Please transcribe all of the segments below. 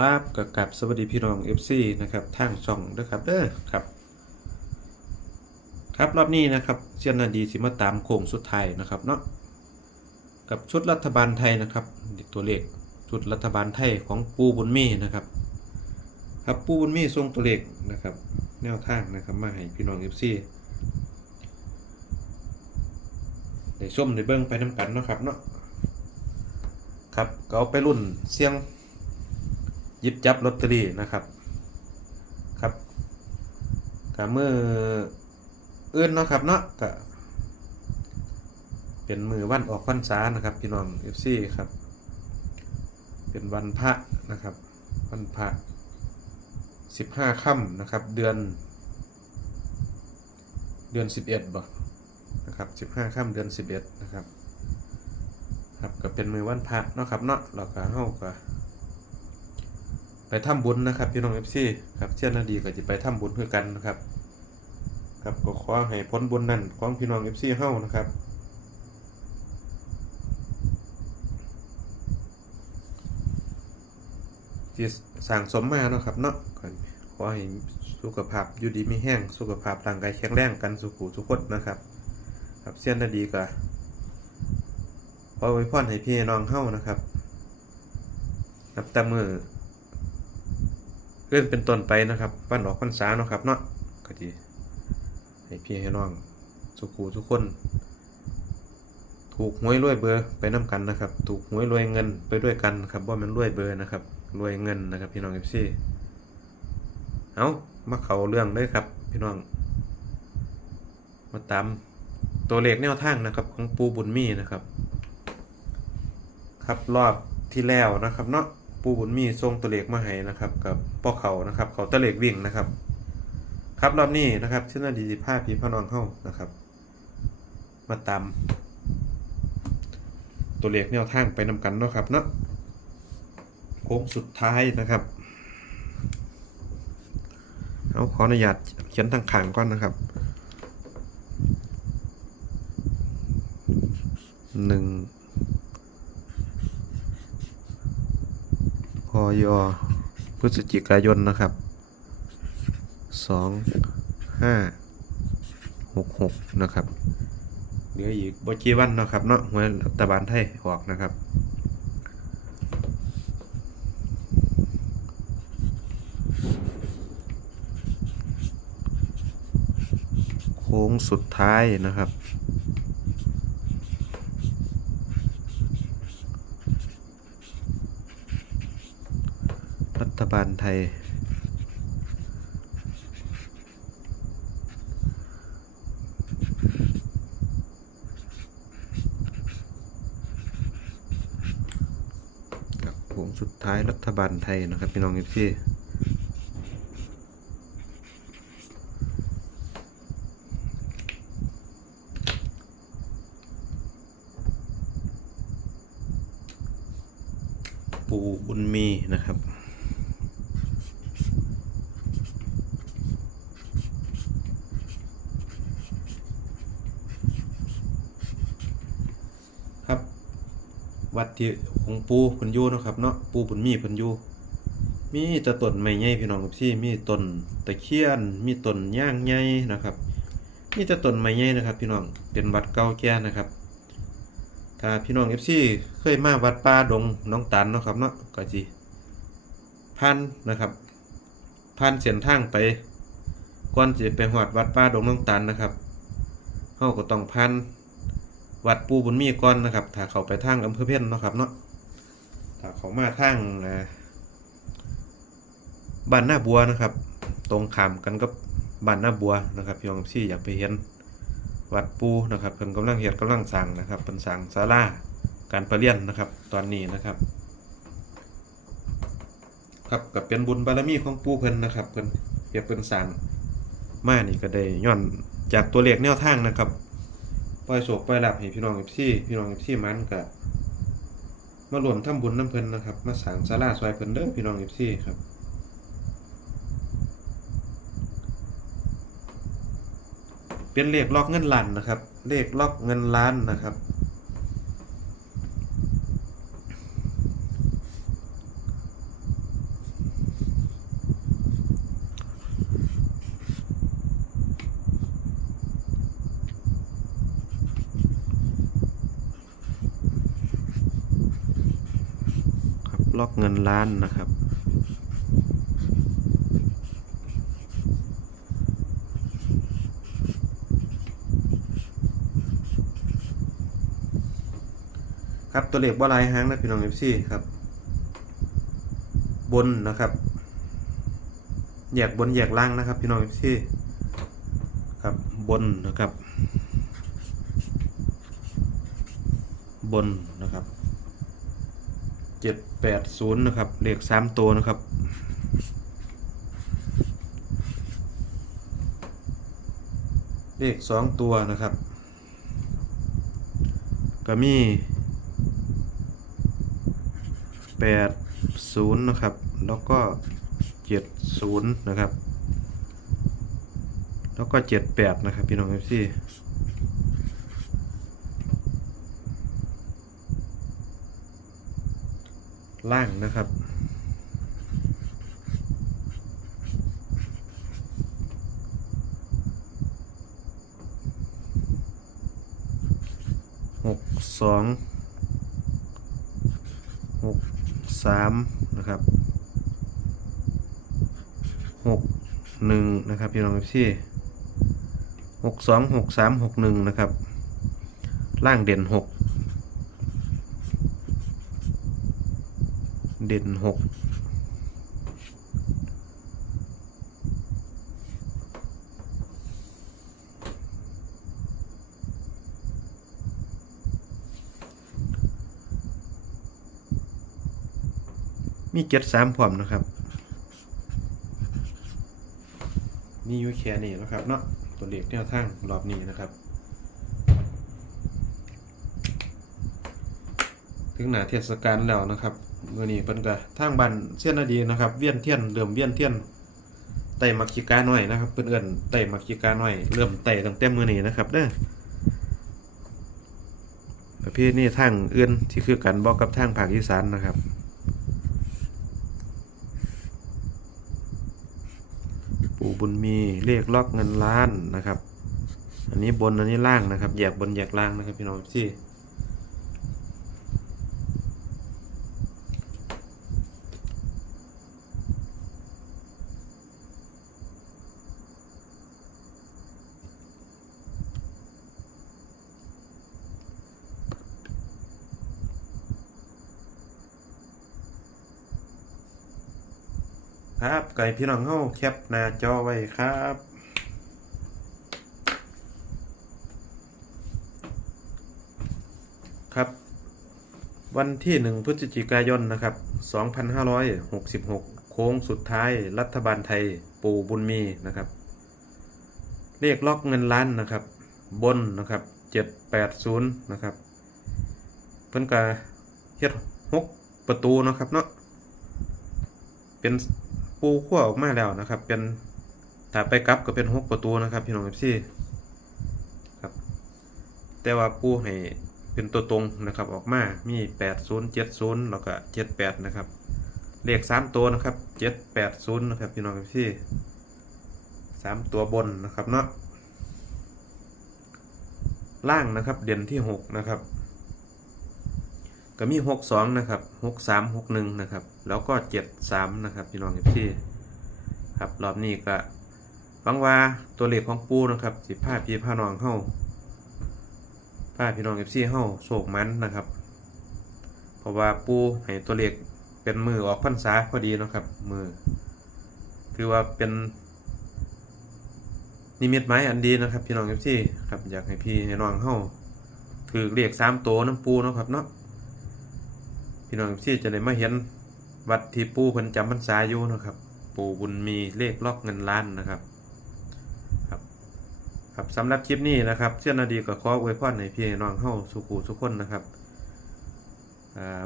ครับกับกับสวัสดีพี่น้อง FC นะครับทางช่องด้วยครับเด้อครับ ครับรอบนี้นะครับเชียนนาดีสิมาตามโค้งสุดท้ายนะครับเนาะกับชุดรัฐบาลไทยนะครับตัวเลขชุดรัฐบาลไทยของปูบุญมีนะครับครับปูบุญมีทรงตัวเลขนะครับ แนวทางนะครับมาให้พี่น้อง FC ได้ชมได้เบิ่งไปน้ำกันนะครับเนาะครับก็เอาไปรุ่นเสียง ยิบจับลอตเตอรี่นะครับครับกับมืออื่นเนาะครับเนาะก็เป็นมือวันออกพรรษานะครับพี่น้อง FC ครับ เป็นวันพระนะครับ วันพระสิบห้าค่ำนะครับ เดือน เดือนสิบเอ็ดบ่นะครับสิบห้าค่ำเดือนสิบเอ็ดนะครับ ครับก็เป็นมือวันพระเนาะครับเนาะเราก็เฮาก็ไป ทำบุญนะครับพี่น้องเอฟซีครับเชื่อนาดีก็จะไปทำบุญเพื่อกันนะครับ ครับก็ขอให้พ้นบุญนั่นของพี่น้องเอฟซีเฮ้านะครับที่สั่งสมมาเนาะครับเนาะขอให้สุขภาพอยู่ดีไม่แห้งสุขภาพร่างกายแข็งแรงกันสุขุสุขคนนะครับ ครับเชื่อนาดีก็ขอไว้พรให้พี่น้องเฮ้านะครับนับแต่มือ เลื่อนเป็นต้นไปนะครับวันออกพรรษาเนาะครับเนาะก็ดีให้พี่ให้น้องสุขูทุกคน ถูกหวยรวยเบอร์ไปน้ากันนะครับ ถูกหวยรวยเงินไปด้วยกันครับว่ามันรวยเบอร์นะครับรวยเงินนะครับพี่น้องเอฟซีเอามาเขาเรื่องเลยครับพี่น้อง มาตามตัวเลขแนวทางนะครับของปูบุญมีนะครับ ครับรอบที่แล้วนะครับเนาะ ปูบุญมีทรงตัวเลขมาให้นะครับ กับพ่อเขานะครับ เขาตะเลขวิ่งนะครับ ครับรอบนี้นะครับชื่อนาดีภาพพี่พนองเข้านะครับ มาตามตัวเลขแนวทางไปนำกันเนาะครับเนาะโค้งสุดท้ายนะครับเอาขออนุญาตเขียนทางขางก่อนนะครับหนึ่ง พ อยพฤศจิกายนนะครับสองห้าหกหกนะครับเหลืออีกบกี่วันนาะครับเนาะหวยรัฐบาลไทยออกนะครับโค้งสุดท้ายนะครับ บาลไทย กับผมสุดท้ายรัฐบาลไทยนะครับ พี่น้องเอฟซีปูบุญมีนะครับ ที่ของปูเพิ่นอยู่นะครับเนาะปูบุญมีเพิ่นอยู่มีแต่ต้นไม้ใหญ่พี่น้องครับพี่มีต้นตะเคียน มีต้นย่างใหญ่นะครับมีแต่ต้นไม้ใหญ่นะครับ พี่น้องเป็นวัดเก่าแก่นะครับ ถ้าพี่น้อง FC เคยมาวัดป่าดงน้องตันเนาะครับเนาะก็สิผ่านนะครับผ่านเส้นทางไปก่อนจะไปฮอดวัดป่าดงน้องตันนะครับเฮาก็ต้องผ่าน วัดปูบุญมีก่อนนะครับ ถ้าเขาไปทางอำเภอเพ่นเนาะครับเนาะถ้าเขามาทางบ้านหน้าบัวนะครับ ตรงขามกันกับบ้านหน้าบัวนะครับพี่น้องที่อยากไปเห็นวัดปูนะครับเพิ่นกำลังเฮ็ดกำลังสร้างนะครับเพิ่นสร้างศาลาการประเรียนนะครับ ตอนนี้นะครับ ครับก็เป็นบุญบารมีของปูเพิ่นนะครับเพิ่นเฮ็ดเพิ่นสร้างมานี่ก็ได้ย้อนจากตัวเลขแนวทางนะครับ ปล่อยโศกปล่อยหลับให้พี่น้องเอฟซีพี่น้องเอฟซีมันก็มารวมทำบุญน้ำเพิ่นนะครับ มาสางซาลาซอยเพิ่นเด้อพี่น้องเอฟซีครับเป็นเลขล็อกเงินล้านนะครับ เลขล็อกเงินล้านนะครับ ล็อกเงินล้านนะครับ ครับตัวเลขบ่หลายหางนะพี่น้องเอฟซีครับ บนนะครับแยกบนแยกล่างนะครับ พี่น้องเอฟซีครับบนนะครับ บนนะครับ เจ็ดแปดศูนย์นะครับเลขสามตัวนะครับเลขสองตัวนะครับ ก็มีแปดศูนย์นะครับ แล้วก็เจ็ดศูนย์นะครับ แล้วก็เจ็ดแปดนะครับ พี่น้องเอฟซี ล่างนะครับ หกสองหกสามนะครับหกหนึ่งนะครับพี่น้องพี่หกสองหกสามหกหนึ่งนะครับ ล่างเด่นหก เด่นหกมีเจ็ดสามพร้อมนะครับ มีอยู่แค่นี้นะครับเนาะตัวเลขแนวทางรอบนี้นะครับ ถึงหน้าเทศกาลแล้วนะครับเมื่อนี้เพิ่นก็ทางบ้านเสี้ยนนาดีนะครับ เวียนเทียนเริ่มเวียนเทียนไต่มักขีกาหน่อยนะครับเพิ่นเอิ้นไต่มักขีกาหน่อย เริ่มไต่ตั้งแต่มื้อนี้นะครับเด้อประเภทนี้ทางอื่นที่คือกันบอกกับทางภาคอีสานนะครับปู่บุญมีเลขล็อกเงินล้านนะครับ อันนี้บนอันนี้ล่างนะครับแยกบนแยกล่างนะครับพี่น้องที่ ครับไก่พี่น้องเฮาแคปหน้าจอไว้ครับครับ วันที่หนึ่งพฤศจิกายนนะครับ 2566 โค้งสุดท้ายรัฐบาลไทยปู่บุญมีนะครับเลขล็อกเงินล้านนะครับ บนนะครับ 780 นะครับเพิ่นกะเฮ็ดหกประตูนะครับเนาะเป็น ปูขั้วออกมาแล้วนะครับ เป็นถ้าไปกลับก็เป็นหกประตูนะครับพี่น้องเอฟซีครับ แต่ว่าปูให้เป็นตัวตรงนะครับออกมา มีแปดศูนย์เจ็ดศูนย์แล้วก็เจ็ดแปดนะครับ เลขสามตัวนะครับเจ็ดแปดศูนย์นะครับพี่น้องเอฟซีสามตัวบนนะครับเนาะล่างนะครับเด่นที่หกนะครับ ก็มีหกสองนะครับหกสามหกหนึ่งนะครับ แล้วก็เจ็ดสามนะครับ พี่น้องเอฟซีครับ รอบนี้ก็หวังว่าตัวเลขของปูนะครับ สิผ้าพี่ผ้านองเข้าผ้าพี่น้องเอฟซีเข้าโศกมันนะครับ เพราะว่าปูให้ตัวเลขเป็นมือออกพรรษาพอดีนะครับมือถือว่าเป็นนิมิตหมายอันดีนะครับ พี่น้องเอฟซีครับอยากให้พี่ให้น้องเข้าถือเลขสามตัวน้ำปูนะครับเนาะ พี่น้องที่จะได้มาเห็นวัดที่ปู่เพิ่นจำพรรษาอยู่นะครับ ปู่บุญมีเลขล็อกเงินล้านนะครับ ครับ ครับสำหรับคลิปนี้นะครับเชื่อนาดีก็ขออวยพรให้พี่น้องเฮาสุขุทุกคนนะครับ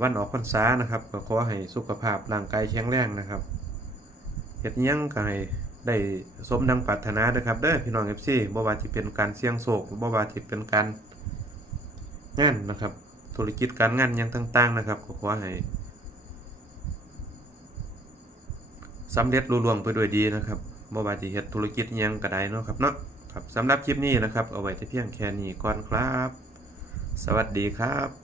วันออกพรรษานะครับ ก็ขอให้สุขภาพร่างกายแข็งแรงนะครับเฮ็ดยังก็ให้ได้สมดังปรารถนาเด้อครับเด้อพี่น้อง FC บ่ว่าสิเป็นการเสี่ยงโชคบ่ว่าสิเป็นการงานนะครับ ธุรกิจการงานยังต่าง ๆ นะครับก็ขอให้สำเร็จรุ่ร่วงไปด้วยดีนะครับบ่ว่าจะเหตุธุรกิจยังกระไดเนาะครับเนาะครับสำหรับคลิปนี้นะครับ เอาไว้แต่เพียงแค่นี้ก่อนครับ สวัสดีครับ